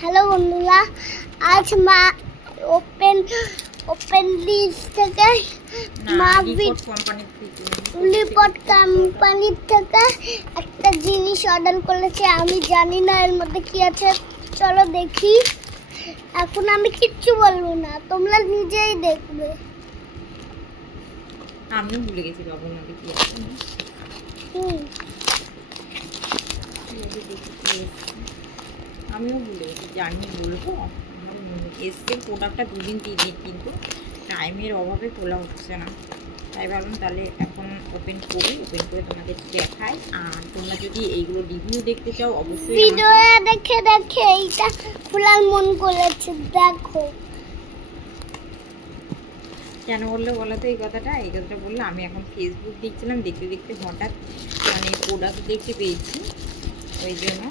Hello বন্ধুরা, আজ মা ওপেন লিস্ট থেকে লিপট কোম্পানির থেকে একটা জিনিস অর্ডার করেছে। আমি জানি না এর মধ্যে কি আছে, চলো দেখি। এখন আমি কিচ্ছু বলবো না, তোমরা নিজেই দেখবে। আমিও ভুলে গেছি বাবুর মধ্যে কি আছে। আমিও ভুলে গেছি, জানি বলবো। এসছে প্রোডাক্টটা 2 দিন 3 দিন, কিন্তু টাইমের অভাবে খোলা হচ্ছে না, তাই ভাবলাম তাহলে এখন ওপেন করে তোমাদের দেখাই। আর তোমরা যদি এইগুলো রিভিউ দেখতে চাও অবশ্যই ভিডিও দেখে এইটা খোলার মন করেছে। দেখো কেন বললো বলো তো এই কথাটা বললো। আমি এখন ফেসবুক দেখছিলাম, দেখতে দেখতে হঠাৎ মানে প্রোডাক্ট দেখতে পেয়েছি, ওই জন্য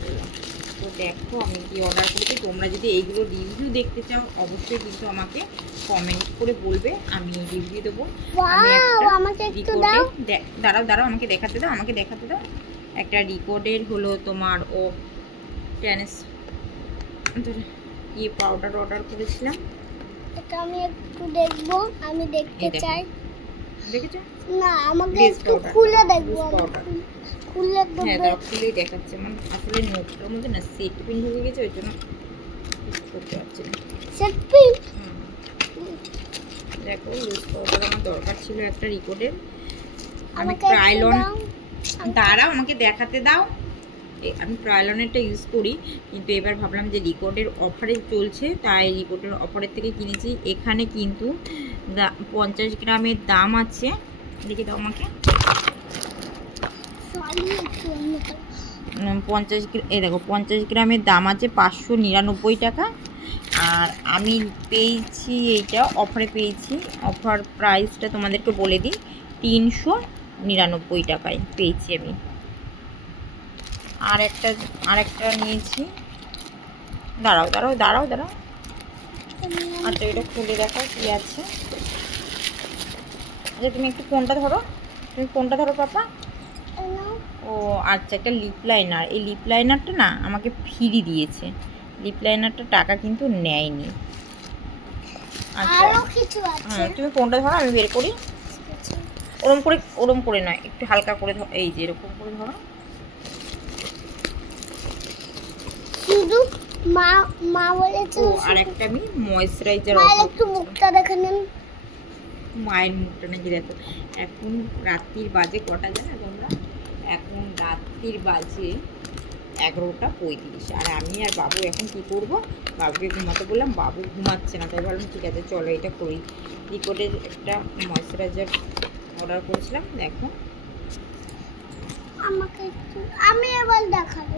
বললাম। তো দেখো আমি কি অর্ডার করেছি। তোমরা যদি এইগুলো রিভিউ দেখতে চাও অবশ্যই কিন্তু আমাকে কমেন্ট করে বলবে, আমি রিভিউ দেবো। দাঁড়াও আমাকে দেখাতে দাও। একটা রিকর্ডের হলো তোমার পাউডার অর্ডার করেছিলাম। এটা আমি একটু দেখবো, আমি দেখতে চাই। দেখেছো না, আমাকে একটু খুলে দেখবো। হ্যাঁ, খুলেই দেখাচ্ছে। মানে আসলে নোটটার মধ্যে না সেট পিন ঢুকে গেছে, ওই জন্য করতে পারছি না। সেট পিন দেখো, লুজ পাউডার আমার দরকার ছিল একটা রিকর্ডের। আমি ট্রায়ালন, দাঁড়াও আমাকে দেখাতে দাও। আমি ট্রায়ালনেরটা ইউজ করি, কিন্তু এবার ভাবলাম যে রিকর্ডের অফারে চলছে, তাই রিকর্ডের অফারের থেকে কিনেছি। এখানে কিন্তু 50 গ্রামের দাম আছে। দেখে দাও আমাকে। 50 গ্রামের দাম আছে 599 টাকা। আর আমি পেয়েছি এইটা অফারে পেয়েছি। অফার প্রাইসটা তোমাদেরকে বলে দিই, 399 টাকায় পেয়েছি আমি। আর একটা নিয়েছি। দাঁড়াও। আচ্ছা, এটা খুলে দেখো কি আছে। আচ্ছা, তুমি একটু ফোনটা ধরো পাপা। ও আচ্ছা, একটা লিপ লাইনার। এই লিপ লাইনারটা না আমাকে ফ্রি দিয়েছে। লিপ লাইনারটা টাকা কিন্তু নেয়নি। আচ্ছা, হ্যাঁ, তুমি ফোনটা ধরো, আমি বের করি। ওরম করে নয়, একটু হালকা করে ধরো। এই যে এরকম করে ধরো। শুধু মা বলেছে। আর একটা আমি ময়েশ্চারাইজার একটু মুখটা দেখে নেন। মায়ের মুখটা নাকি দেখো। এখন রাত্রির বাজে কটা জানো তোমরা? এখন রাত্রির বাজে 11টা 35। আর আমি আর বাবু এখন কি করব, বাবুকে ঘুমাতে বললাম, বাবু ঘুমাচ্ছে না, তাই ভাবলাম ঠিক আছে চলো এটা করি। রিকর্ডের একটা ময়েশ্চারাইজার অর্ডার করেছিলাম। দেখো আমাকে একটু, আমি এবার দেখাবো।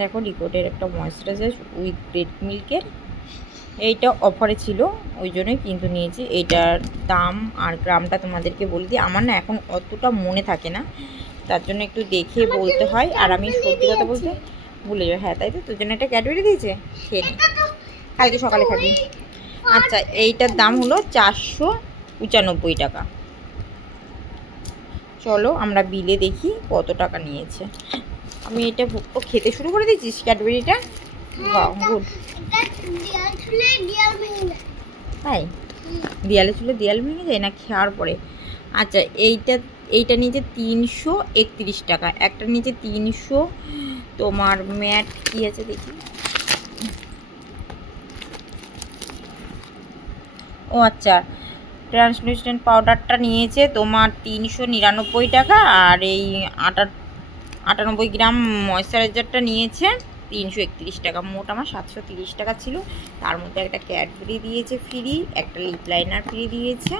দেখো, রিকর্ডের একটা ময়েশ্চারাইজার উইথ রেড মিল্কের। এইটা অফারে ছিল, ওই জন্যই কিন্তু নিয়েছি। এইটার দাম আর গ্রামটা তোমাদেরকে বলে দিই। আমার না এখন অতটা মনে থাকে না, তার জন্য একটু দেখে বলতে হয়। আর আমি সত্যি কথা বলতে ভুলে যাই। হ্যাঁ, তাই তো, তোর জন্য একটা ক্যাডবেরি দিয়েছে, খেয়ে নে, কালকে সকালে খাবি। আচ্ছা, এইটার দাম হলো 495 টাকা। চলো আমরা বিলে দেখি কত টাকা নিয়েছে। আমি এটা ভুট্টো খেতে শুরু করে দিয়েছিস ক্যাডবেরিটা। বাহ, গুড। তাই দেয়ালে চুলে দেয়াল ভেঙে যায় না খাওয়ার পরে? আচ্ছা, এইটা নিচে 331 টাকা। একটা নিচে 300। তোমার ম্যাট কি আছে দেখি। ও আচ্ছা, ট্রান্সলুসেন্ট পাউডারটা নিয়েছে তোমার 399 টাকা। আর এই 98 গ্রাম ময়েশ্চারাইজারটা নিয়েছে 331 টাকা। মোট আমার 730 টাকা ছিল। তার মধ্যে একটা ক্যাডবেরি দিয়েছে ফ্রি, একটা লিপ লাইনার ফ্রি দিয়েছে।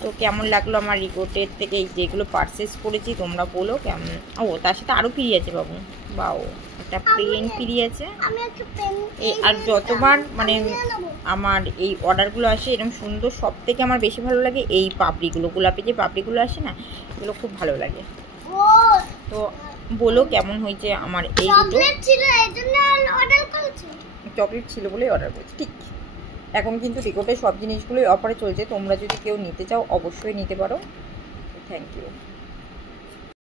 তো কেমন লাগলো আমার রিকর্ডের থেকে যেগুলো পারচেস করেছি তোমরা বলো কেমন। ও তার সাথে আরও ফ্রি আছে বাবু। বাও, একটা পেন ফ্রি আছে। আর যতবার মানে আমার এই অর্ডারগুলো আসে এরকম সুন্দর, সব থেকে আমার বেশি ভালো লাগে এই পাপড়িগুলো, গোলাপি যে পাপড়িগুলো আসে না, এগুলো খুব ভালো লাগে। তো বলো কেমন হয়েছে আমার এই চকলেট ছিল বলেই অর্ডার করেছি। ঠিক, এখন কিন্তু রিকর্ডের সব জিনিসগুলোই অফারে চলছে। তোমরা যদি কেউ নিতে চাও অবশ্যই নিতে পারো। Thank you.